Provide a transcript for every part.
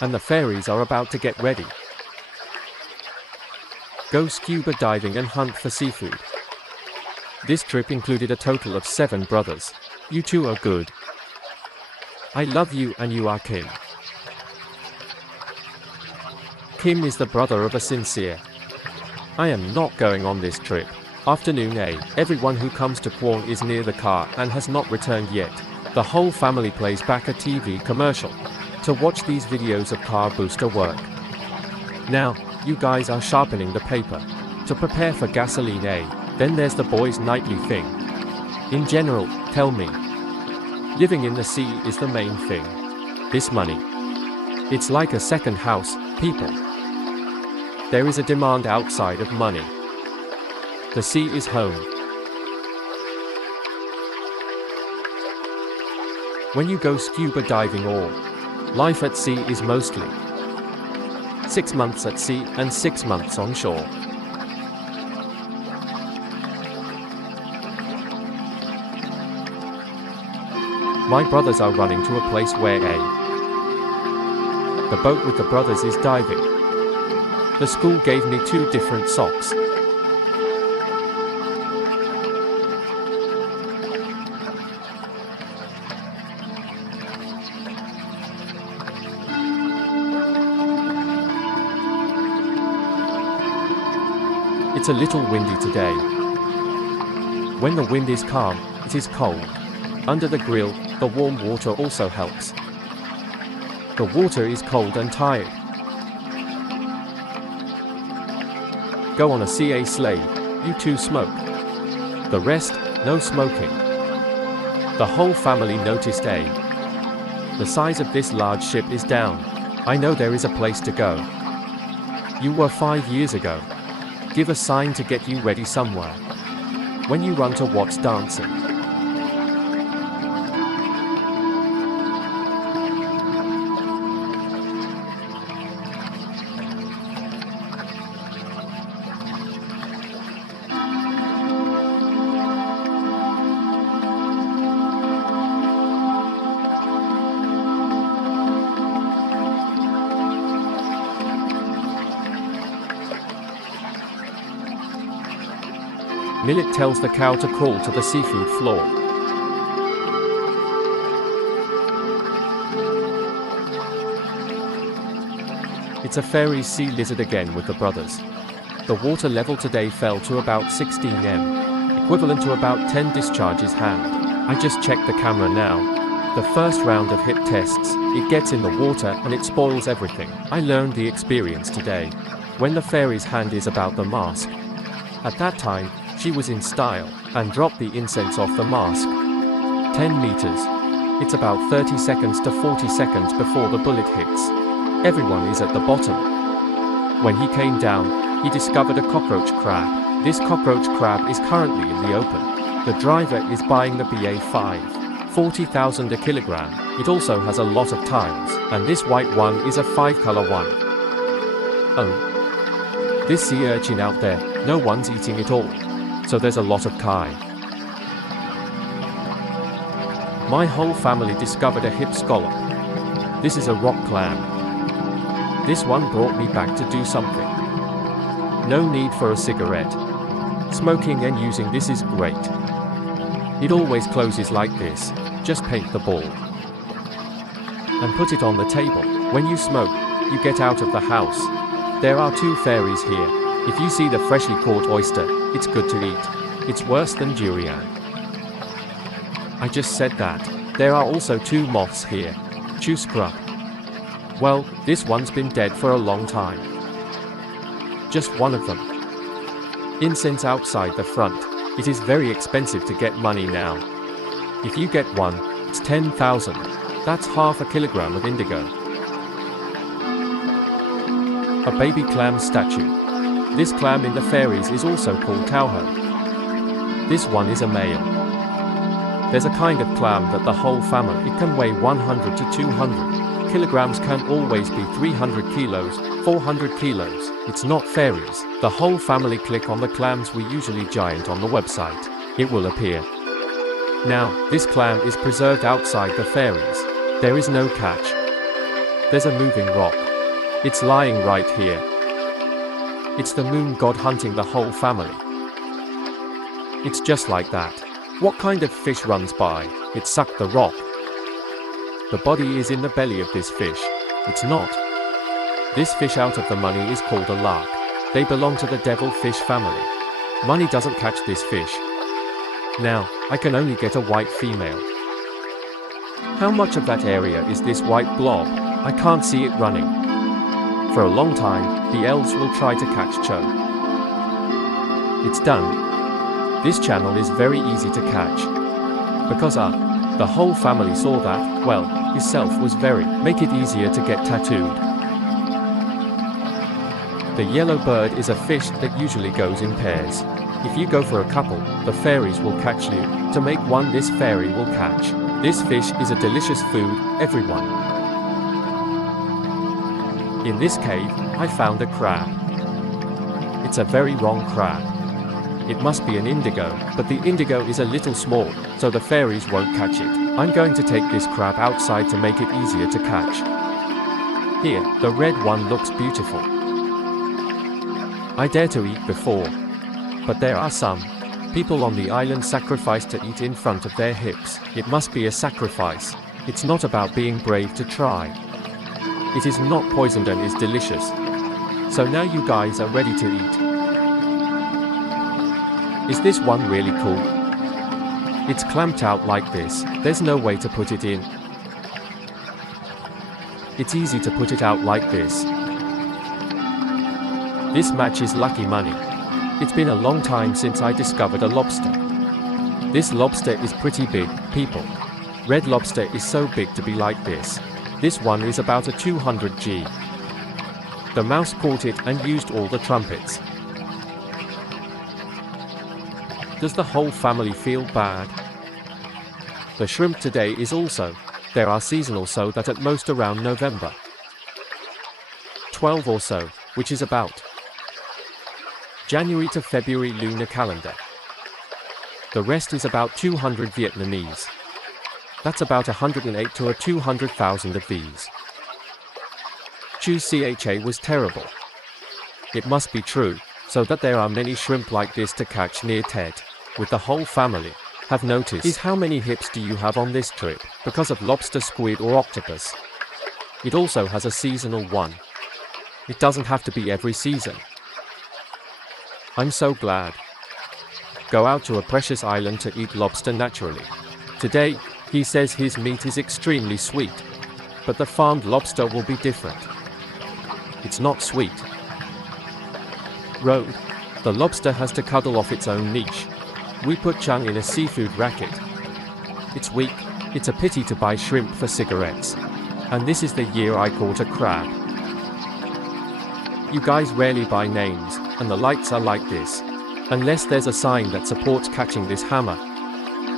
and the fairies are about to get ready. Go scuba diving and hunt for seafood. This trip included a total of 7 brothers. You two are good. I love you and you are Kim. Kim is the brother of a sincere. I am not going on this trip. Afternoon A. Everyone who comes to Kwong is near the car and has not returned yet. The whole family plays back a TV commercial to watch these videos of car booster work. Now, you guys are sharpening the paper to prepare for gasoline A. Then there's the boys' nightly thing. In general, tell me. Living in the sea is the main thing. This money. It's like a second house, people. There is a demand outside of money. The sea is home. When you go scuba diving or life at sea is mostly 6 months at sea and 6 months on shore. My brothers are running to a place where the boat with the brothers is diving. The school gave me 2 different socks. It's a little windy today. When the wind is calm, it is cold. Under the grill, the warm water also helps. The water is cold and tired. Go on a CA slave, you two smoke. The rest, no smoking. The whole family noticed the size of this large ship is down. I know there is a place to go. You were 5 years ago. Give a sign to get you ready somewhere. When you run to watch dancing. Millet tells the cow to crawl to the seafood floor. It's a fairy sea lizard again with the brothers. The water level today fell to about 16 m, equivalent to about 10 discharges hand. I just checked the camera now. The first round of hip tests, it gets in the water and it spoils everything. I learned the experience today. When the fairy's hand is about the mask. At that time, she was in style and dropped the incense off the mask. 10 meters. It's about 30 seconds to 40 seconds before the bullet hits. Everyone is at the bottom. When he came down, he discovered a cockroach crab. This cockroach crab is currently in the open. The driver is buying the BA5, 40,000 a kilogram. It also has a lot of tiles, and this white one is a 5-color one. Oh. This sea urchin out there, no one's eating it all. So there's a lot of kai. My whole family discovered a hip scallop. This is a rock clam. This one brought me back to do something. No need for a cigarette. Smoking and using this is great. It always closes like this. Just paint the ball. And put it on the table. When you smoke, you get out of the house. There are 2 fairies here. If you see the freshly caught oyster, it's good to eat. It's worse than durian. I just said that. There are also 2 moths here. Chew scrub. Well, this one's been dead for a long time. Just one of them. Incense outside the front. It is very expensive to get money now. If you get one, it's 10,000. That's half a kilogram of indigo. A baby clam statue. This clam in the fairies is also called tauho. This one is a male. There's a kind of clam that the whole family, it can weigh 100 to 200. Kilograms can always be 300 kilos, 400 kilos. It's not fairies. The whole family click on the clams we usually giant on the website. It will appear. Now, this clam is preserved outside the fairies. There is no catch. There's a moving rock. It's lying right here. It's the moon god hunting the whole family. It's just like that. What kind of fish runs by? It sucked the rock. The body is in the belly of this fish. It's not. This fish out of the money is called a lark. They belong to the devil fish family. Money doesn't catch this fish. Now, I can only get a white female. How much of that area is this white blob? I can't see it running. For a long time, the elves will try to catch Cho. It's done. This channel is very easy to catch. Because the whole family saw that, well, himself was very, make it easier to get tattooed. The yellow bird is a fish that usually goes in pairs. If you go for a couple, the fairies will catch you. To make one, this fairy will catch. This fish is a delicious food, everyone. In this cave, I found a crab. It's a very wrong crab. It must be an indigo, but the indigo is a little small, so the fairies won't catch it. I'm going to take this crab outside to make it easier to catch. Here, the red one looks beautiful. I dare to eat before. But there are some people on the island sacrifice to eat in front of their hips. It must be a sacrifice. It's not about being brave to try. It is not poisoned and is delicious. So now you guys are ready to eat. Is this one really cool? It's clamped out like this. There's no way to put it in. It's easy to put it out like this. This match is lucky money. It's been a long time since I discovered a lobster. This lobster is pretty big, people. Red lobster is so big to be like this. This one is about a 200 G. The mouse caught it and used all the trumpets. Does the whole family feel bad? The shrimp today is also, there are seasonal, so that at most around November 12 or so, which is about January to February lunar calendar. The rest is about 200 Vietnamese. That's about 108 to 200,000 of these. Chu's CHA was terrible. It must be true, so that there are many shrimp like this to catch near Ted. With the whole family. Have noticed is how many hips do you have on this trip, because of lobster, squid or octopus. It also has a seasonal one. It doesn't have to be every season. I'm so glad. Go out to a precious island to eat lobster naturally. Today, he says his meat is extremely sweet. But the farmed lobster will be different. It's not sweet. Road. The lobster has to cuddle off its own niche. We put Chung in a seafood racket. It's weak. It's a pity to buy shrimp for cigarettes. And this is the year I caught a crab. You guys rarely buy names, and the lights are like this. Unless there's a sign that supports catching this hammer.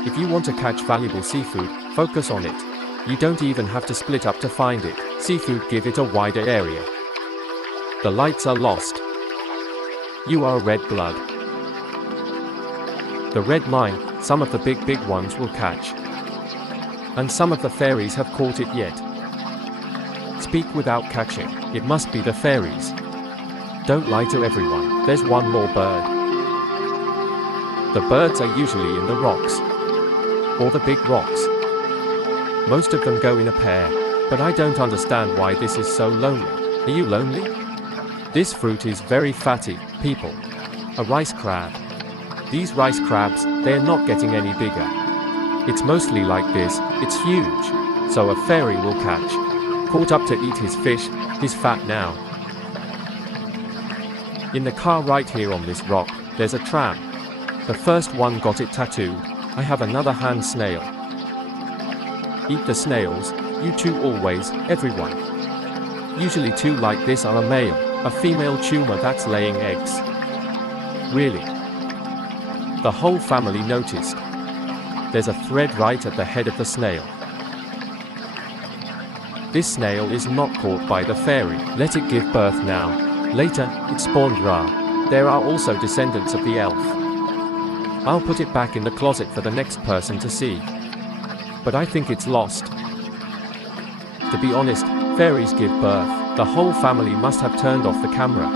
If you want to catch valuable seafood, focus on it. You don't even have to split up to find it. Seafood give it a wider area. The lights are lost. You are red blood. The red mine, some of the big ones will catch. And some of the fairies have caught it yet. Speak without catching. It must be the fairies. Don't lie to everyone. There's one more bird. The birds are usually in the rocks. Or the big rocks. Most of them go in a pair. But I don't understand why this is so lonely. Are you lonely? This fruit is very fatty, people. A rice crab. These rice crabs, they're not getting any bigger. It's mostly like this. It's huge. So a fairy will catch. Caught up to eat his fish. He's fat now. In the car right here on this rock, there's a tram. The first one got it tattooed. I have another hand snail. Eat the snails, you two always, everyone. Usually two like this are a male, a female tumor that's laying eggs. Really? The whole family noticed. There's a thread right at the head of the snail. This snail is not caught by the fairy. Let it give birth now. Later, it spawned Ra. There are also descendants of the elf. I'll put it back in the closet for the next person to see. But I think it's lost. To be honest, Fairies give birth. The whole family must have turned off the camera.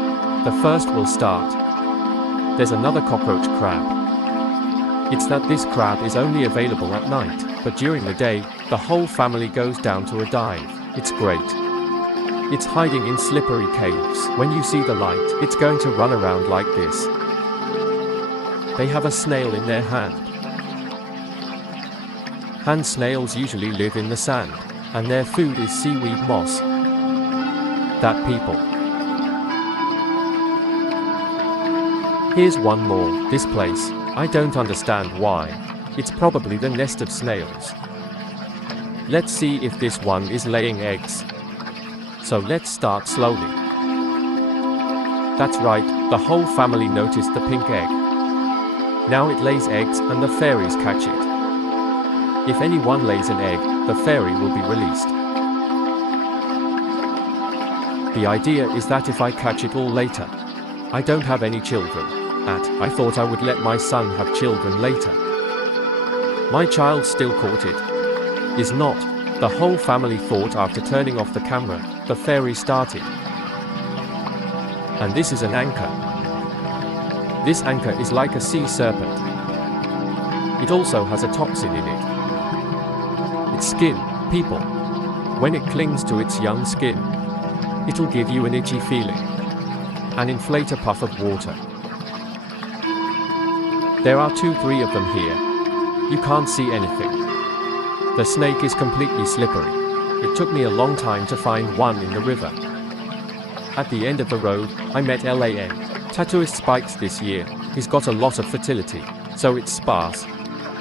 The first will start. There's another cockroach crab. It's that this crab is only available at night, but during the day, the whole family goes down to a dive. It's great. It's hiding in slippery caves. When you see the light, it's going to run around like this. They have a snail in their hand. Hand snails usually live in the sand, and their food is seaweed moss. That people. Here's one more. This place, I don't understand why. It's probably the nest of snails. Let's see if this one is laying eggs. So let's start slowly. That's right, the whole family noticed the pink egg. Now it lays eggs and the fairies catch it. If anyone lays an egg, the fairy will be released. The idea is that if I catch it all later, I don't have any children. I thought I would let my son have children later. My child still caught it. Is not. The whole family thought after turning off the camera, the fairy started. And this is an anchor. This anchor is like a sea serpent. It also has a toxin in it. Its skin, people. When it clings to its young skin, it'll give you an itchy feeling. And inflate a puff of water. There are 2-3 of them here. You can't see anything. The snake is completely slippery. It took me a long time to find one in the river. At the end of the road, I met LAN. Tattooist spikes this year. He's got a lot of fertility, so it's sparse.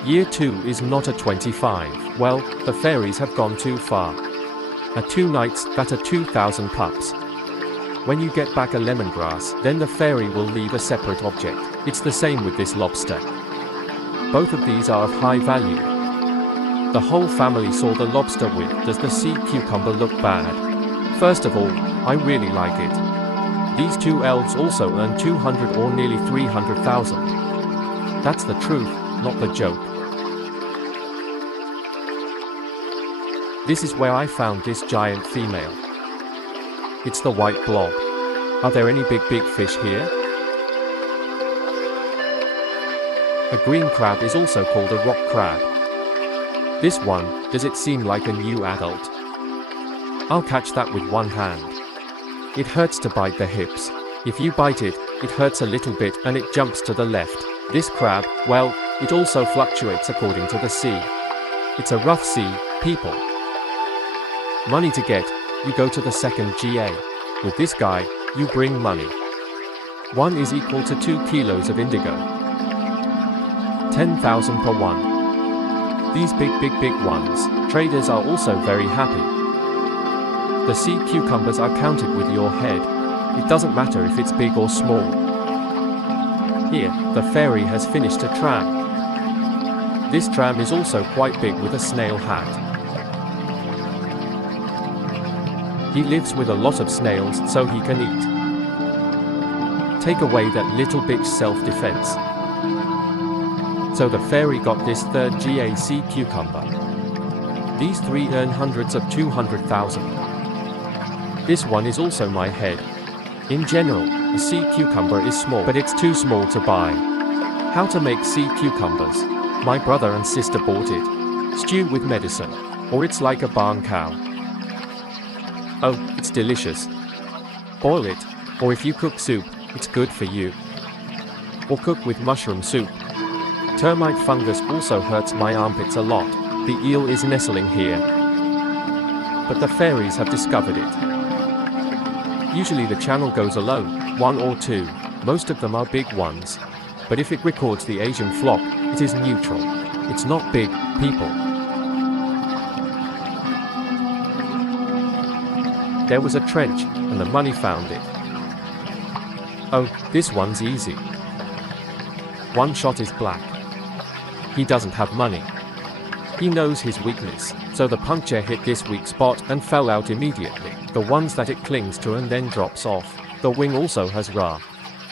Year 2 is not a 25. Well, the fairies have gone too far. At 2 nights, that are 2,000 pups. When you get back a lemongrass, then the fairy will leave a separate object. It's the same with this lobster. Both of these are of high value. The whole family saw the lobster with, does the sea cucumber look bad? First of all, I really like it. These 2 elves also earn 200 or nearly 300,000. That's the truth, not the joke. This is where I found this giant female. It's the white blob. Are there any big fish here? A green crab is also called a rock crab. This one, does it seem like a new adult? I'll catch that with one hand. It hurts to bite the hips. If you bite it, it hurts a little bit and it jumps to the left. This crab, well, it also fluctuates according to the sea. It's a rough sea, people. Money to get, you go to the second GA. With this guy, you bring money. 1 is equal to 2 kilos of indigo. 10,000 per one. These big ones, traders are also very happy. The sea cucumbers are counted with your head. It doesn't matter if it's big or small. Here, the fairy has finished a tram. This tram is also quite big with a snail hat. He lives with a lot of snails so he can eat. Take away that little bitch self-defense. So the fairy got this third GAC cucumber. These 3 earn hundreds of 200,000. This one is also my head. In general, a sea cucumber is small, but it's too small to buy. How to make sea cucumbers? My brother and sister bought it. Stew with medicine. Or it's like a barn cow. Oh, it's delicious. Boil it, or if you cook soup, it's good for you. Or cook with mushroom soup. Termite fungus also hurts my armpits a lot. The eel is nestling here. But the fairies have discovered it. Usually the channel goes alone, 1 or 2. Most of them are big ones. But if it records the Asian flock, it is neutral. It's not big, people. There was a trench, and the money found it. Oh, this one's easy. One shot is black. He doesn't have money. He knows his weakness, so the puncture hit this weak spot and fell out immediately. The ones that it clings to and then drops off. The wing also has Ra.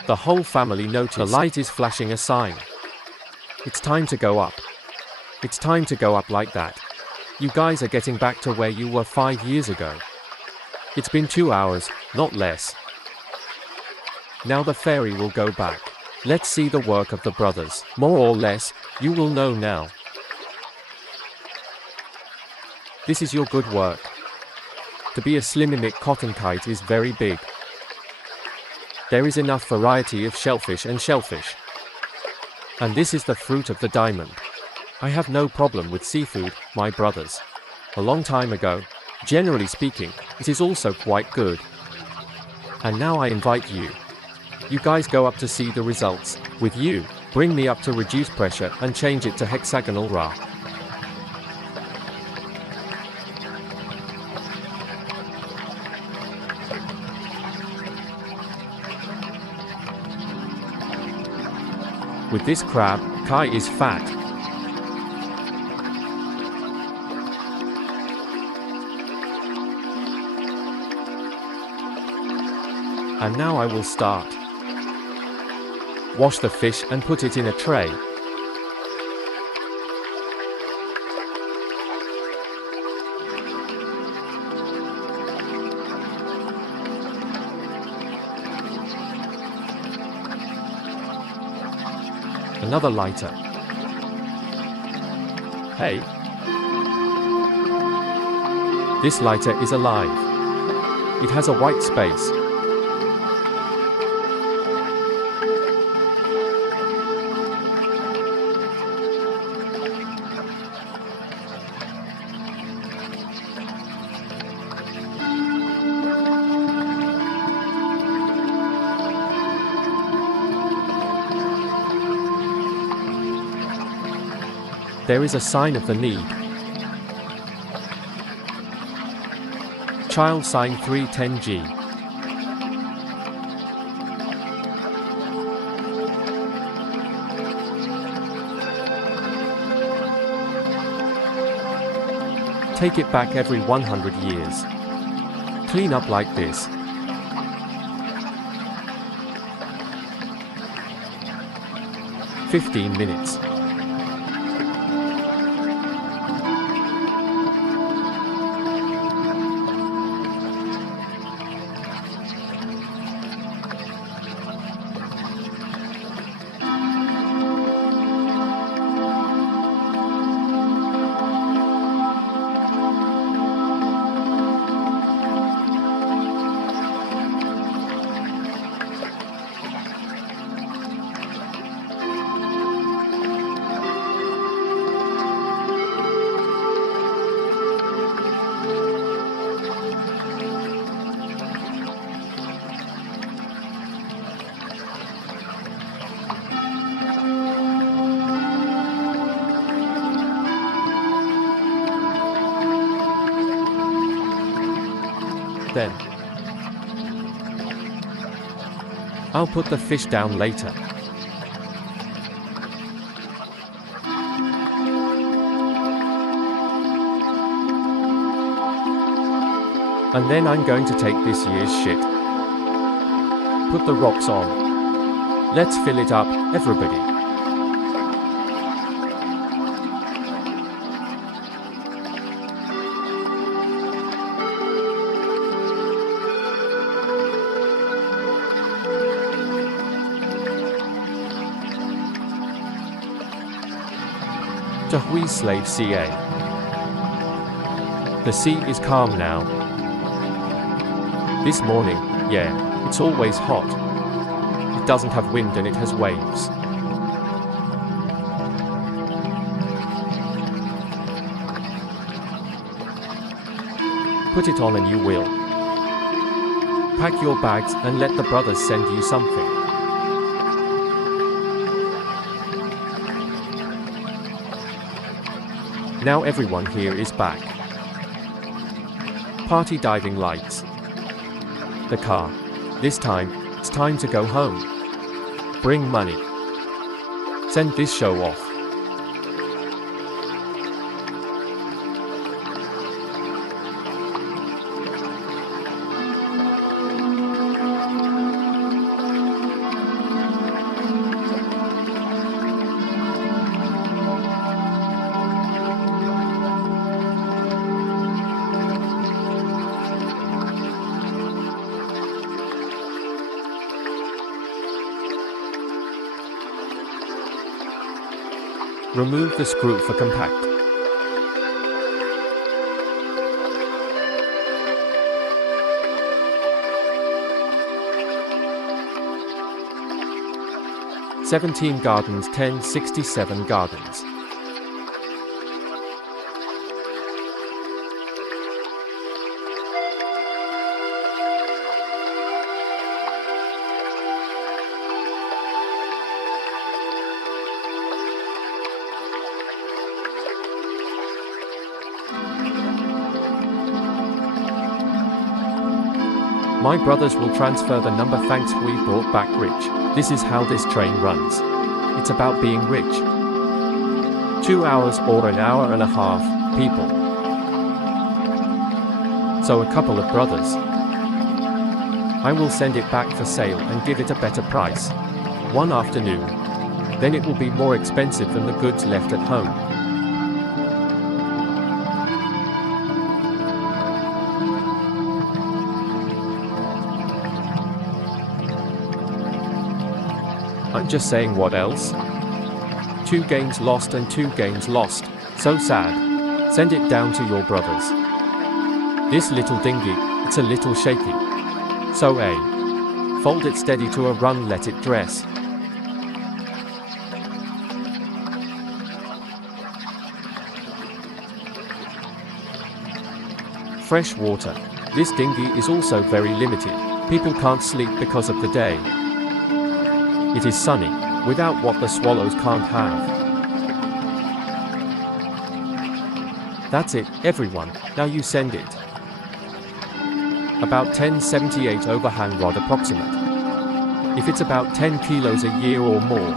The whole family noticed the light is flashing a sign. It's time to go up. It's time to go up like that. You guys are getting back to where you were 5 years ago. It's been 2 hours, not less. Now the ferry will go back. Let's see the work of the brothers. More or less, you will know now. This is your good work. To be a slimimic cotton kite is very big. There is enough variety of shellfish and shellfish. And this is the fruit of the diamond. I have no problem with seafood, my brothers. A long time ago, generally speaking, it is also quite good. And now I invite you. You guys go up to see the results. With you, bring me up to reduce pressure and change it to hexagonal Ra. With this crab, Kai is fat. And now I will start. Wash the fish and put it in a tray. Another lighter. Hey. This lighter is alive. It has a white space. There is a sign of the need. Child sign 310G. Take it back every 100 years. Clean up like this. "15 minutes. Then I'll put the fish down later. And then I'm going to take this year's shit. Put the rocks on. Let's fill it up, everybody. Tahui Slave CA. The sea is calm now. This morning, yeah, it's always hot. It doesn't have wind and it has waves. Put it on and you will. Pack your bags and let the brothers send you something. Now everyone here is back. Party diving lights. The car. This time, it's time to go home. Bring money. Send this show off. Remove the screw for compact. "17 gardens 1067 gardens." My brothers will transfer the number. Thanks, we brought back rich. This is how this train runs. It's about being rich. 2 hours or an hour and a half, people. So a couple of brothers. I will send it back for sale and give it a better price. One afternoon. Then it will be more expensive than the goods left at home. I'm just saying, what else? 2 gains lost and 2 gains lost. So sad. Send it down to your brothers. This little dinghy, it's a little shaky. So fold it steady to a run, let it dress. Fresh water. This dinghy is also very limited. People can't sleep because of the day. It is sunny, without what the swallows can't have. That's it, everyone, now you send it. About 1078 overhang rod approximate. If it's about 10 kilos a year or more.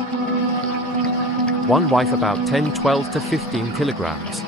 One wife about 10, 12 to 15 kilograms.